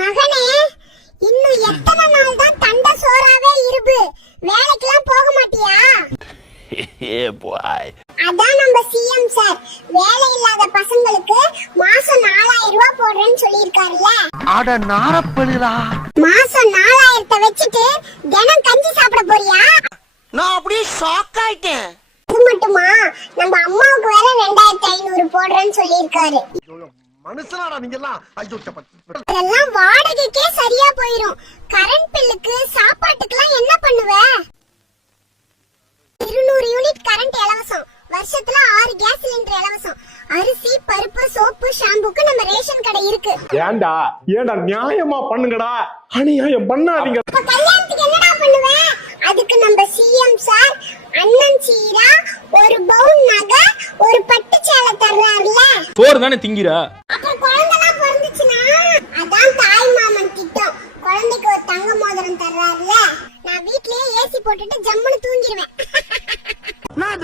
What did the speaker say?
மகனே, இன்னும் எத்தனை நாள் தான் தண்ட சோறாவே இருப்பு? வேலைக்கெல்லாம் போக மாட்டியா? அதான் நம்ம சிஎம் சார் வேலை இல்லாத பசங்களுக்கு மாசம் 4000 ரூபாய் போடுறேன்னு சொல்லியிருக்காருல்ல. அட நாரப்படுடா. மாசம் 4000 வச்சுட்டு தினம் கஞ்சி சாப்பிட போறியா? நான் அப்படியே ஷாக் ஆயிட்டேன். இது மட்டுமா, நம்ம அம்மாவுக்கு வேற 2500 போடுறேன்னு சொல்லியிருக்காரு. மனுஷனாடா நீங்க எல்லாம். அதெல்லாம் வாடகைக்கே சரியா போயிரும். கரண்ட் பில்லுக்கு சாப்பாட்டுக்குலாம் என்ன பண்ணுவ? 200 யூனிட் கரண்ட் இலவசம், வருஷத்துல 6 கேஸ் சிலிண்டர் இலவசம், அரிசி பருப்பு சோப்பு ஷாம்புக்கு நம்ம ரேஷன் கடை இருக்கு. ஏண்டா நியாயமா பண்ணுங்கடா, அநியாயம் பண்ணாதீங்க. கல்யாணத்துக்கு என்னடா பண்ணுவ? அதுக்கு நம்ம சிஎம் சார் அண்ணன் சீரா, ஒரு பவுன் நகை, ஒரு பட்டு சேலை தர்றாருல. சோறு தானே திங்கிறா? அப்புறம் குழந்தைலாம் பிறந்துச்சுனா அதான் தாய் மாமன் திட்டம். குழந்தைக்கு ஒரு தங்க மோதிரம் தர்றாருல. நான் வீட்லயே ஏசி போட்டுட்டு ஜம்முன்னு தூங்கிடுவேன். நான்